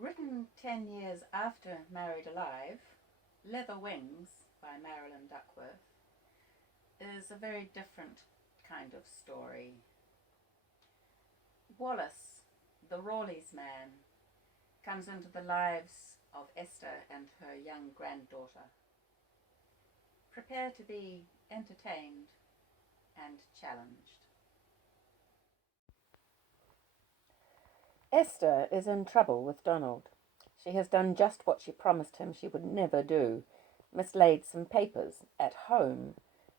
Written 10 years after Married Alive, Leather Wings by Marilyn Duckworth is a very different kind of story. Wallace, the Rawleys man, comes into the lives of Esther and her young granddaughter. Prepare to be entertained and challenged. Esther is in trouble with Donald. She has done just what she promised him she would never do, mislaid some papers at home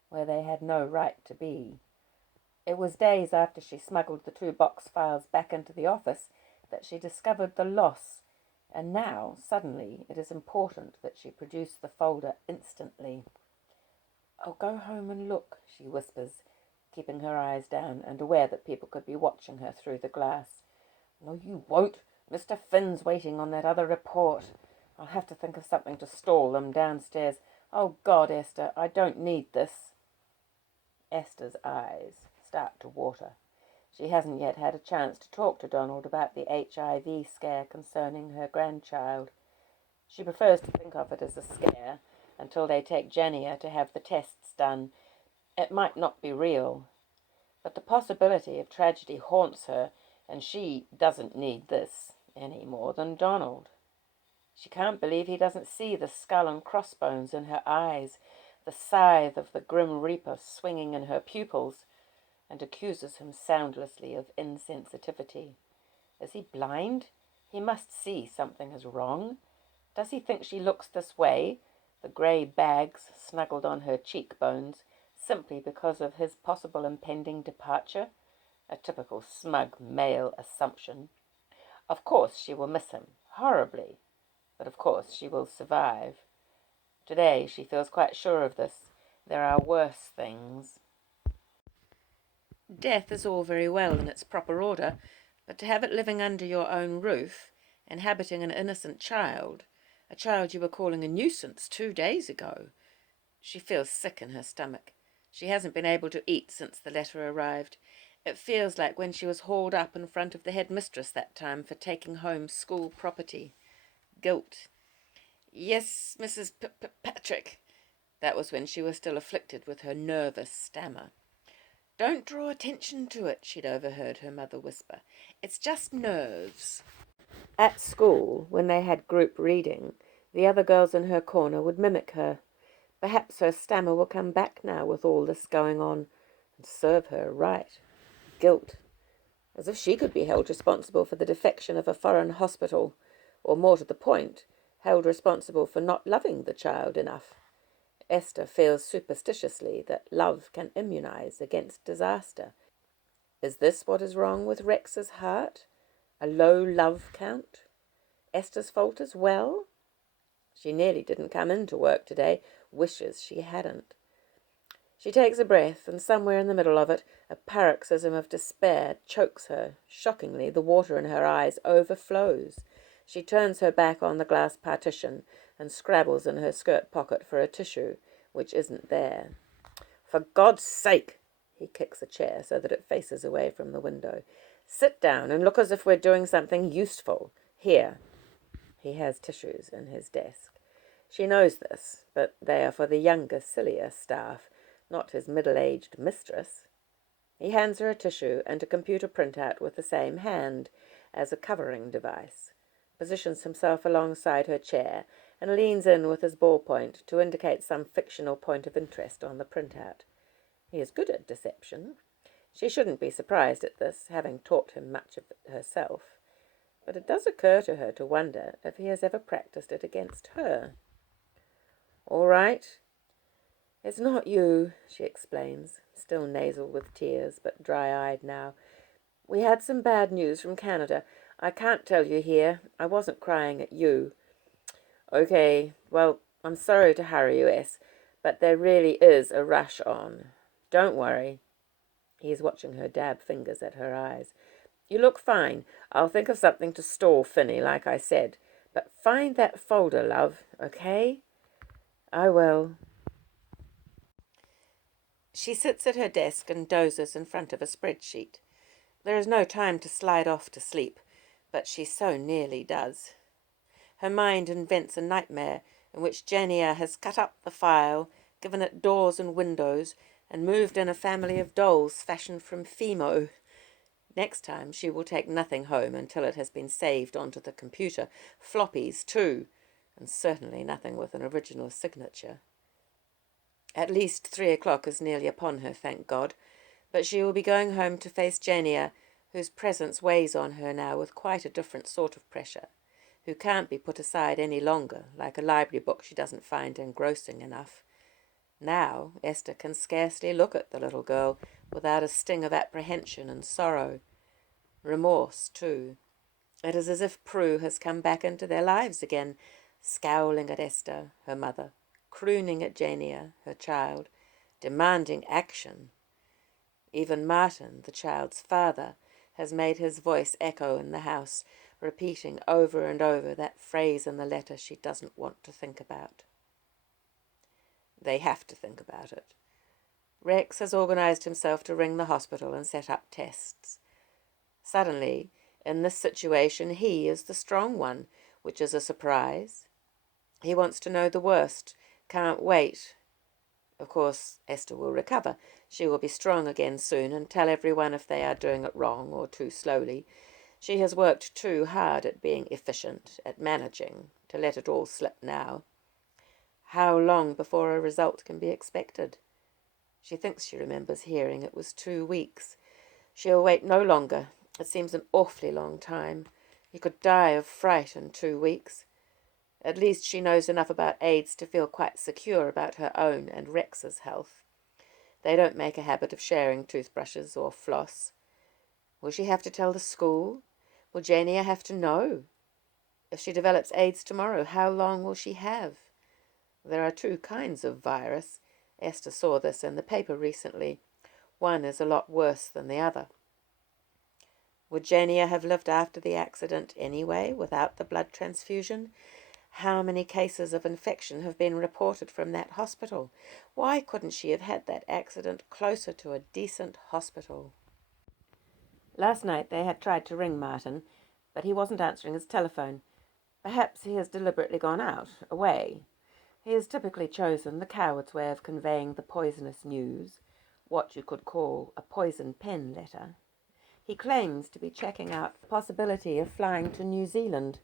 where they had no right to be. It was days after she smuggled the 2 box files back into the office that she discovered the loss, and now, suddenly, it is important that she produce the folder instantly. "I'll go home and look," she whispers, keeping her eyes down and aware that people could be watching her through the glass. "No, you won't. Mr. Finn's waiting on that other report. I'll have to think of something to stall them downstairs. Oh, God, Esther, I don't need this." Esther's eyes start to water. She hasn't yet had a chance to talk to Donald about the HIV scare concerning her grandchild. She prefers to think of it as a scare until they take Jania to have the tests done. It might not be real, but the possibility of tragedy haunts her, and she doesn't need this any more than Donald. She can't believe he doesn't see the skull and crossbones in her eyes, the scythe of the grim reaper swinging in her pupils, and accuses him soundlessly of insensitivity. Is he blind? He must see something is wrong. Does he think she looks this way, the grey bags snuggled on her cheekbones, simply because of his possible impending departure? A typical smug male assumption. Of course she will miss him, horribly, but of course she will survive. Today she feels quite sure of this. There are worse things. Death is all very well in its proper order, but to have it living under your own roof, inhabiting an innocent child, a child you were calling a nuisance 2 days ago. She feels sick in her stomach. She hasn't been able to eat since the letter arrived. It feels like when she was hauled up in front of the headmistress that time for taking home school property. Guilt. "Yes, Mrs. Patrick." That was when she was still afflicted with her nervous stammer. "Don't draw attention to it," she'd overheard her mother whisper. "It's just nerves." At school, when they had group reading, the other girls in her corner would mimic her. Perhaps her stammer will come back now with all this going on, and serve her right. Guilt. As if she could be held responsible for the defection of a foreign hospital, or more to the point, held responsible for not loving the child enough. Esther feels superstitiously that love can immunize against disaster. Is this what is wrong with Rex's heart? A low love count? Esther's fault as well? She nearly didn't come into work today, wishes she hadn't. She takes a breath, and somewhere in the middle of it, a paroxysm of despair chokes her. Shockingly, the water in her eyes overflows. She turns her back on the glass partition and scrabbles in her skirt pocket for a tissue, which isn't there. "For God's sake!" He kicks a chair so that it faces away from the window. "Sit down and look as if we're doing something useful. Here." He has tissues in his desk. She knows this, but they are for the younger, sillier staff, not his middle-aged mistress. He hands her a tissue and a computer printout with the same hand as a covering device, positions himself alongside her chair, and leans in with his ballpoint to indicate some fictional point of interest on the printout. He is good at deception. She shouldn't be surprised at this, having taught him much of it herself. But it does occur to her to wonder if he has ever practiced it against her. "All right." "It's not you," she explains, still nasal with tears, but dry-eyed now. "We had some bad news from Canada. I can't tell you here. I wasn't crying at you." "Okay, well, I'm sorry to hurry you, S, but there really is a rush on. Don't worry." He is watching her dab fingers at her eyes. "You look fine. I'll think of something to stall Finny, like I said. But find that folder, love, okay?" "I will." She sits at her desk and dozes in front of a spreadsheet. There is no time to slide off to sleep, but she so nearly does. Her mind invents a nightmare in which Jania has cut up the file, given it doors and windows, and moved in a family of dolls fashioned from Fimo. Next time she will take nothing home until it has been saved onto the computer, floppies too, and certainly nothing with an original signature. At least 3 o'clock is nearly upon her, thank God, but she will be going home to face Jania, whose presence weighs on her now with quite a different sort of pressure, who can't be put aside any longer, like a library book she doesn't find engrossing enough. Now Esther can scarcely look at the little girl without a sting of apprehension and sorrow. Remorse, too. It is as if Prue has come back into their lives again, scowling at Esther, her mother, crooning at Jania, her child, demanding action. Even Martin, the child's father, has made his voice echo in the house, repeating over and over that phrase in the letter she doesn't want to think about. They have to think about it. Rex has organized himself to ring the hospital and set up tests. Suddenly, in this situation, he is the strong one, which is a surprise. He wants to know the worst, can't wait. Of course, Esther will recover. She will be strong again soon and tell everyone if they are doing it wrong or too slowly. She has worked too hard at being efficient, at managing, to let it all slip now. How long before a result can be expected? She thinks she remembers hearing it was 2 weeks. She'll wait no longer. It seems an awfully long time. You could die of fright in 2 weeks. At least she knows enough about AIDS to feel quite secure about her own and Rex's health. They don't make a habit of sharing toothbrushes or floss. Will she have to tell the school? Will Jania have to know? If she develops AIDS tomorrow, how long will she have? There are 2 kinds of virus. Esther saw this in the paper recently. One is a lot worse than the other. Would Jania have lived after the accident anyway, without the blood transfusion? How many cases of infection have been reported from that hospital? Why couldn't she have had that accident closer to a decent hospital? Last night they had tried to ring Martin, but he wasn't answering his telephone. Perhaps he has deliberately gone out, away. He has typically chosen the coward's way of conveying the poisonous news, what you could call a poison pen letter. He claims to be checking out the possibility of flying to New Zealand,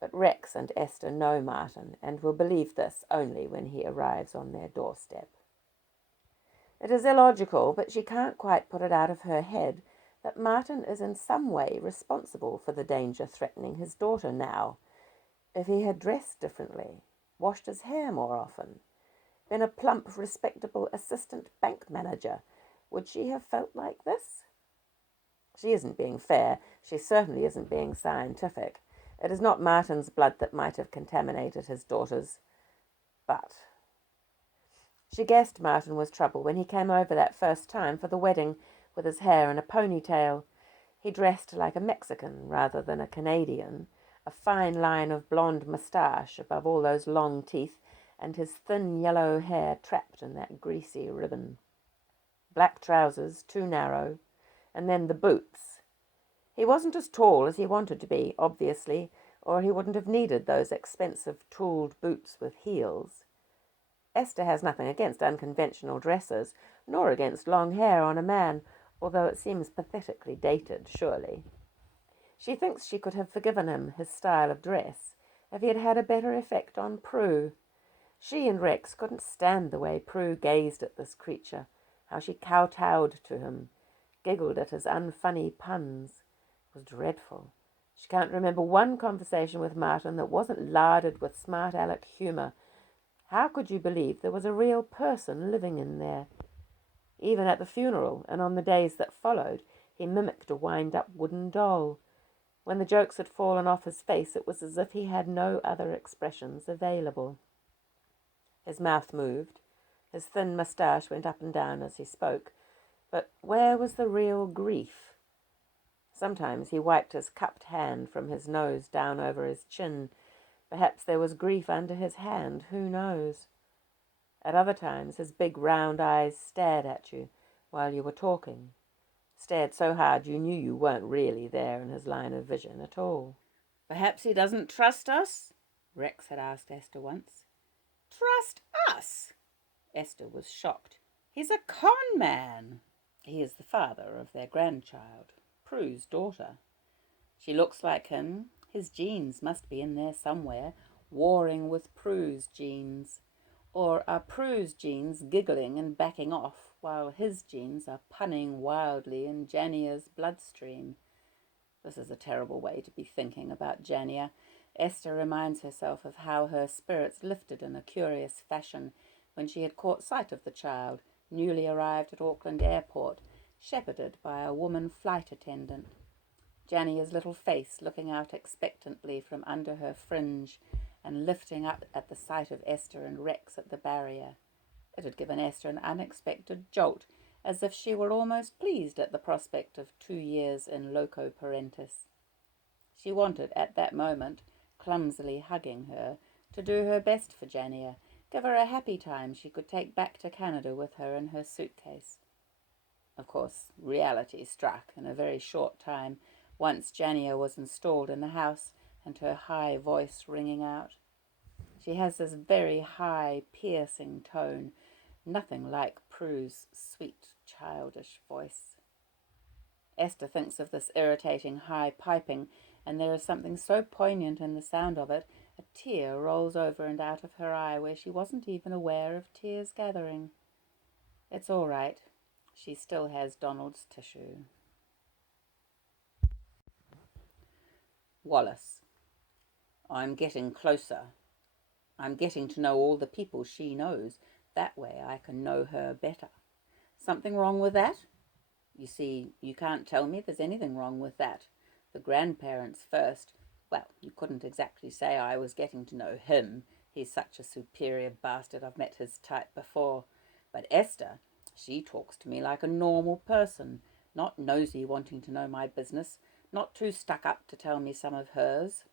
but Rex and Esther know Martin and will believe this only when he arrives on their doorstep. It is illogical, but she can't quite put it out of her head that Martin is in some way responsible for the danger threatening his daughter now. If he had dressed differently, washed his hair more often, been a plump, respectable assistant bank manager, would she have felt like this? She isn't being fair. She certainly isn't being scientific. It is not Martin's blood that might have contaminated his daughter's. But she guessed Martin was trouble when he came over that first time for the wedding with his hair in a ponytail. He dressed like a Mexican rather than a Canadian, a fine line of blonde moustache above all those long teeth, and his thin yellow hair trapped in that greasy ribbon. Black trousers, too narrow, and then the boots. He wasn't as tall as he wanted to be, obviously, or he wouldn't have needed those expensive tooled boots with heels. Esther has nothing against unconventional dresses, nor against long hair on a man, although it seems pathetically dated, surely. She thinks she could have forgiven him his style of dress if he had had a better effect on Prue. She and Rex couldn't stand the way Prue gazed at this creature, how she kowtowed to him, giggled at his unfunny puns. It was dreadful. She can't remember one conversation with Martin that wasn't larded with smart aleck humour. How could you believe there was a real person living in there? Even at the funeral and on the days that followed, he mimicked a wind-up wooden doll. When the jokes had fallen off his face, it was as if he had no other expressions available. His mouth moved. His thin moustache went up and down as he spoke. But where was the real grief? Sometimes he wiped his cupped hand from his nose down over his chin. Perhaps there was grief under his hand, who knows? At other times his big round eyes stared at you while you were talking. Stared so hard you knew you weren't really there in his line of vision at all. Perhaps he doesn't trust us? Rex had asked Esther once. Trust us? Esther was shocked. He's a con man. He is the father of their grandchild, Prue's daughter. She looks like him. His genes must be in there somewhere, warring with Prue's genes. Or are Prue's genes giggling and backing off, while his genes are punning wildly in Jania's bloodstream? This is a terrible way to be thinking about Jania. Esther reminds herself of how her spirits lifted in a curious fashion when she had caught sight of the child, newly arrived at Auckland Airport, shepherded by a woman flight attendant. Jania's little face looking out expectantly from under her fringe and lifting up at the sight of Esther and Rex at the barrier. It had given Esther an unexpected jolt, as if she were almost pleased at the prospect of 2 years in loco parentis. She wanted, at that moment, clumsily hugging her, to do her best for Jania, give her a happy time she could take back to Canada with her in her suitcase. Of course, reality struck in a very short time, once Jania was installed in the house and her high voice ringing out. She has this very high, piercing tone, nothing like Prue's sweet, childish voice. Esther thinks of this irritating high piping, and there is something so poignant in the sound of it, a tear rolls over and out of her eye where she wasn't even aware of tears gathering. It's all right. She still has Donald's tissue. Wallace. I'm getting closer. I'm getting to know all the people she knows. That way I can know her better. Something wrong with that? You see, you can't tell me there's anything wrong with that. The grandparents first. Well, you couldn't exactly say I was getting to know him. He's such a superior bastard. I've met his type before. But Esther, she talks to me like a normal person, not nosy wanting to know my business, not too stuck up to tell me some of hers.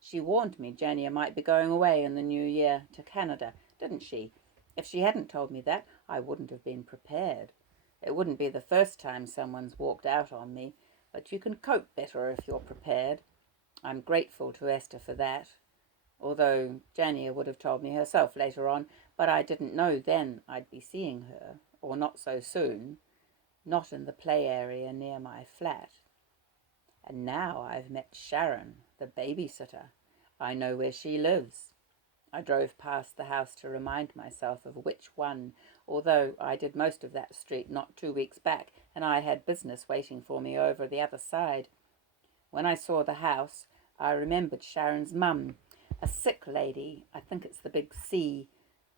She warned me Jania might be going away in the new year to Canada, didn't she? If she hadn't told me that, I wouldn't have been prepared. It wouldn't be the first time someone's walked out on me, but you can cope better if you're prepared. I'm grateful to Esther for that, although Jania would have told me herself later on, but I didn't know then I'd be seeing her, or not so soon, not in the play area near my flat. And now I've met Sharon, the babysitter. I know where she lives. I drove past the house to remind myself of which one, although I did most of that street not 2 weeks back, and I had business waiting for me over the other side. When I saw the house, I remembered Sharon's mum, a sick lady, I think it's the big C,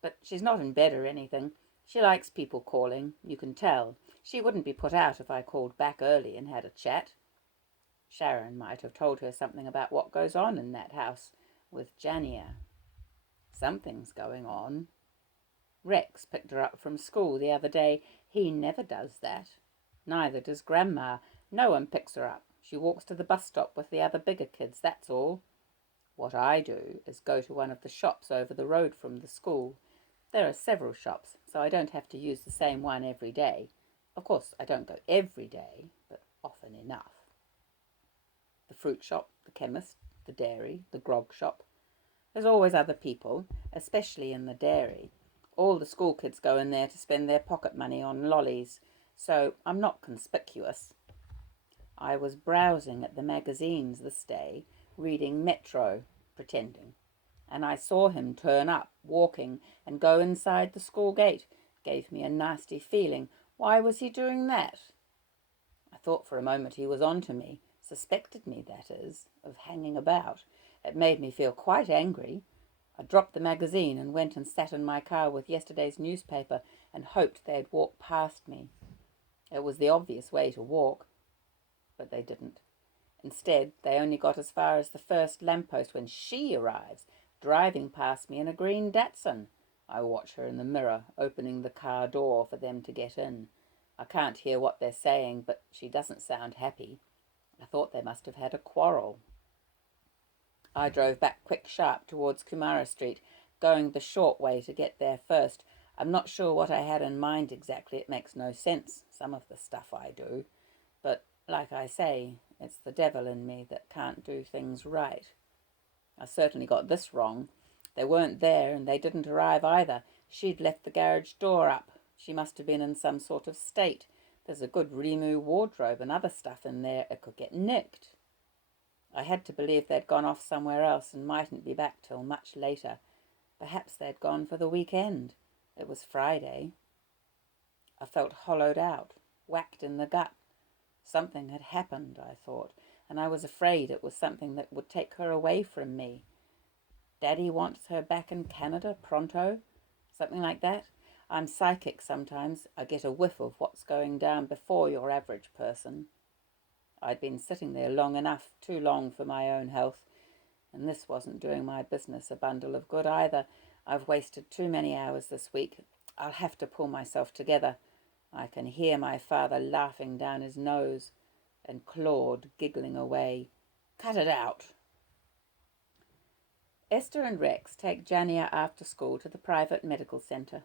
but she's not in bed or anything. She likes people calling, you can tell. She wouldn't be put out if I called back early and had a chat. Sharon might have told her something about what goes on in that house with Jania. Something's going on. Rex picked her up from school the other day. He never does that. Neither does Grandma. No one picks her up. She walks to the bus stop with the other bigger kids, that's all. What I do is go to one of the shops over the road from the school. There are several shops, so I don't have to use the same one every day. Of course, I don't go every day, but often enough. The fruit shop, the chemist, the dairy, the grog shop. There's always other people, especially in the dairy. All the school kids go in there to spend their pocket money on lollies, so I'm not conspicuous. I was browsing at the magazines this day, reading Metro, pretending, and I saw him turn up, walking, and go inside the school gate. Gave me a nasty feeling. Why was he doing that? I thought for a moment he was on to me, suspected me, that is, of hanging about. It made me feel quite angry. I dropped the magazine and went and sat in my car with yesterday's newspaper and hoped they'd walk past me. It was the obvious way to walk, but they didn't. Instead, they only got as far as the first lamppost when she arrives, driving past me in a green Datsun. I watch her in the mirror, opening the car door for them to get in. I can't hear what they're saying, but she doesn't sound happy. I thought they must have had a quarrel. I drove back quick sharp towards Kumara Street, going the short way to get there first. I'm not sure what I had in mind exactly. It makes no sense, some of the stuff I do. But, like I say, it's the devil in me that can't do things right. I certainly got this wrong. They weren't there, and they didn't arrive either. She'd left the garage door up. She must have been in some sort of state. There's a good remove wardrobe and other stuff in there. It could get nicked. I had to believe they'd gone off somewhere else and mightn't be back till much later. Perhaps they'd gone for the weekend. It was Friday. I felt hollowed out, whacked in the gut. Something had happened, I thought, and I was afraid it was something that would take her away from me. Daddy wants her back in Canada pronto, something like that. I'm psychic sometimes. I get a whiff of what's going down before your average person. I'd been sitting there long enough, too long for my own health, and this wasn't doing my business a bundle of good either. I've wasted too many hours this week. I'll have to pull myself together. I can hear my father laughing down his nose, and Claude giggling away. Cut it out. Esther and Rex take Jania after school to the private medical centre.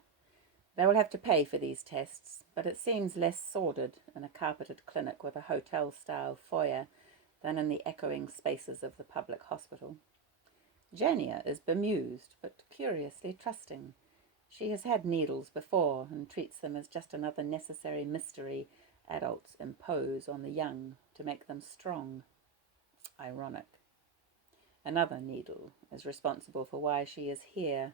They will have to pay for these tests, but it seems less sordid in a carpeted clinic with a hotel-style foyer than in the echoing spaces of the public hospital. Jania is bemused, but curiously trusting. She has had needles before and treats them as just another necessary mystery adults impose on the young to make them strong. Ironic. Another needle is responsible for why she is here.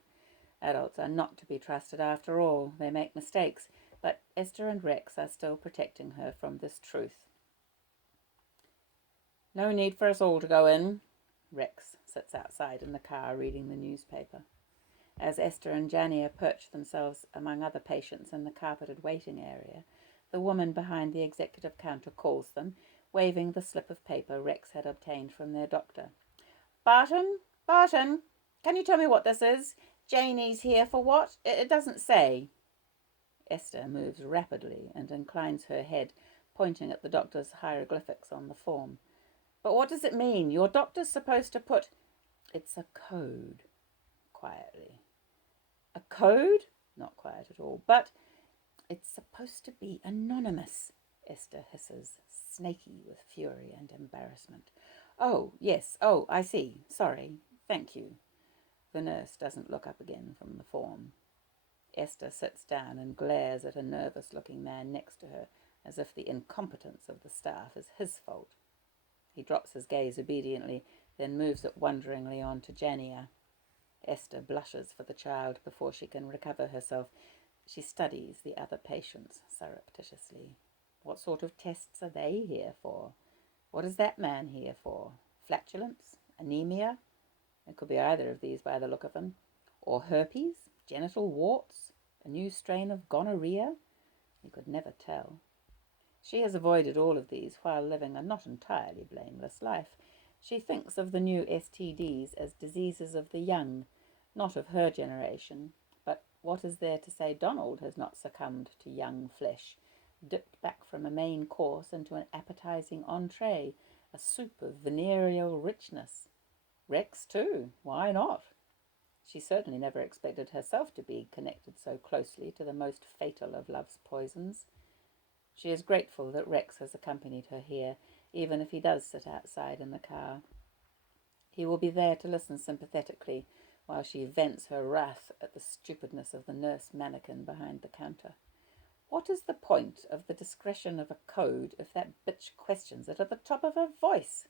Adults are not to be trusted after all. They make mistakes, but Esther and Rex are still protecting her from this truth. No need for us all to go in. Rex sits outside in the car reading the newspaper. As Esther and Jania perch themselves among other patients in the carpeted waiting area, the woman behind the executive counter calls them, waving the slip of paper Rex had obtained from their doctor. Barton, can you tell me what this is? Janie's here for what? It doesn't say. Esther moves rapidly and inclines her head, pointing at the doctor's hieroglyphics on the form. But what does it mean? Your doctor's supposed to put... It's a code. Quietly. A code? Not quiet at all. But it's supposed to be anonymous, Esther hisses, snaky with fury and embarrassment. Oh, yes. Oh, I see. Sorry. Thank you. The nurse doesn't look up again from the form. Esther sits down and glares at a nervous-looking man next to her, as if the incompetence of the staff is his fault. He drops his gaze obediently, then moves it wonderingly on to Jania. Esther blushes for the child before she can recover herself. She studies the other patients surreptitiously. What sort of tests are they here for? What is that man here for? Flatulence? Anemia? It could be either of these by the look of him. Or herpes? Genital warts? A new strain of gonorrhea? You could never tell. She has avoided all of these while living a not entirely blameless life. She thinks of the new STDs as diseases of the young, not of her generation. But what is there to say Donald has not succumbed to young flesh, dipped back from a main course into an appetizing entree, a soup of venereal richness? Rex, too. Why not? She certainly never expected herself to be connected so closely to the most fatal of love's poisons. She is grateful that Rex has accompanied her here, even if he does sit outside in the car. He will be there to listen sympathetically while she vents her wrath at the stupidness of the nurse mannequin behind the counter. What is the point of the discretion of a code if that bitch questions it at the top of her voice?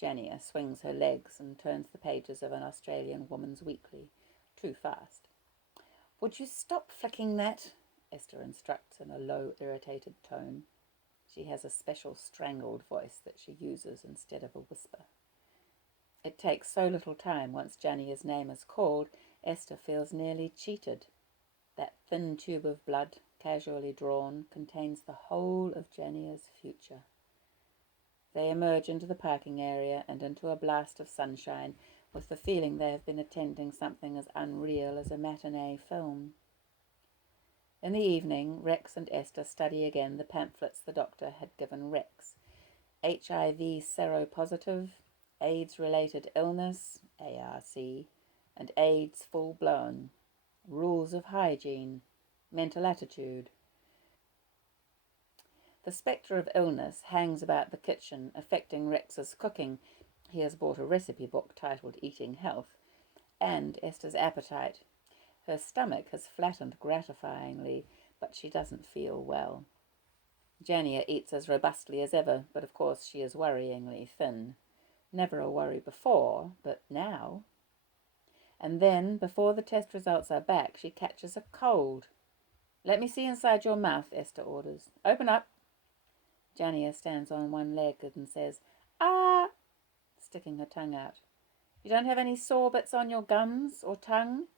Jania swings her legs and turns the pages of an Australian Woman's Weekly, too fast. Would you stop flicking that? Esther instructs in a low, irritated tone. She has a special strangled voice that she uses instead of a whisper. It takes so little time once Jania's name is called, Esther feels nearly cheated. That thin tube of blood, casually drawn, contains the whole of Jania's future. They emerge into the parking area and into a blast of sunshine with the feeling they have been attending something as unreal as a matinee film. In the evening, Rex and Esther study again the pamphlets the doctor had given Rex. HIV seropositive, AIDS-related illness, ARC, and AIDS full-blown, rules of hygiene, mental attitude. The spectre of illness hangs about the kitchen, affecting Rex's cooking, He has bought a recipe book titled Eating Health, and Esther's appetite. Her stomach has flattened gratifyingly, but she doesn't feel well. Jania eats as robustly as ever, but of course she is worryingly thin. Never a worry before, but now. And then, before the test results are back, she catches a cold. "Let me see inside your mouth," Esther orders. "Open up." Jania stands on one leg and says, "Ah," sticking her tongue out. "You don't have any sore bits on your gums or tongue?"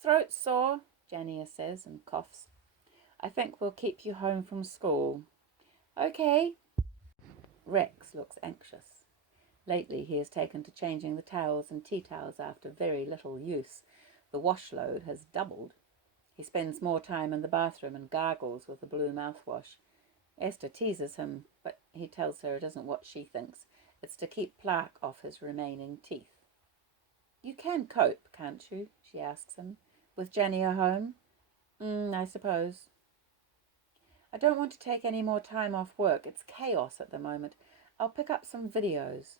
"Throat's sore," Jania says and coughs. "I think we'll keep you home from school." "Okay." Rex looks anxious. Lately he has taken to changing the towels and tea towels after very little use. The wash load has doubled. He spends more time in the bathroom and gargles with the blue mouthwash. Esther teases him, but he tells her it isn't what she thinks. It's to keep plaque off his remaining teeth. "You can cope, can't you?" she asks him. "With Jania home?" I suppose." "I don't want to take any more time off work. It's chaos at the moment. I'll pick up some videos."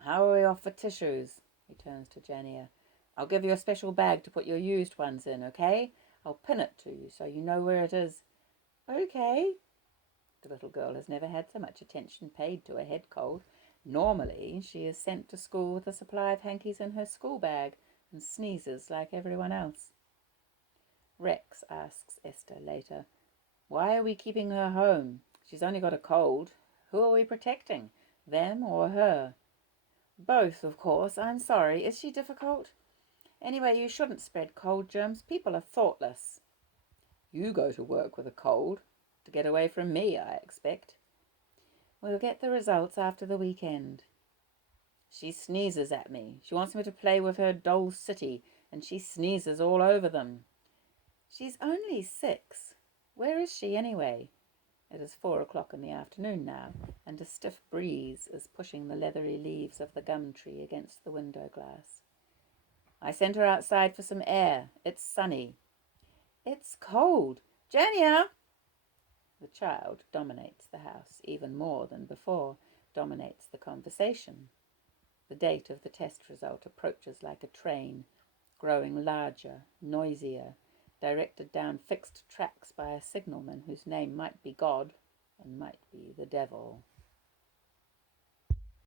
"How are we off for tissues?" He turns to Jania. "I'll give you a special bag to put your used ones in, okay? I'll pin it to you so you know where it is." "Okay." The little girl has never had so much attention paid to a head cold. Normally, she is sent to school with a supply of hankies in her school bag and sneezes like everyone else. Rex asks Esther later, "Why are we keeping her home? She's only got a cold. Who are we protecting, them or her?" "Both, of course. I'm sorry. Is she difficult? Anyway, you shouldn't spread cold germs. People are thoughtless." "You go to work with a cold. To get away from me, I expect." "We'll get the results after the weekend." "She sneezes at me. She wants me to play with her doll city, and she sneezes all over them." "She's only 6. Where is she, anyway?" It is 4 o'clock in the afternoon now, and a stiff breeze is pushing the leathery leaves of the gum tree against the window glass. "I sent her outside for some air. It's sunny." "It's cold. Jania!" The child dominates the house, even more than before, dominates the conversation. The date of the test result approaches like a train, growing larger, noisier, directed down fixed tracks by a signalman whose name might be God and might be the devil.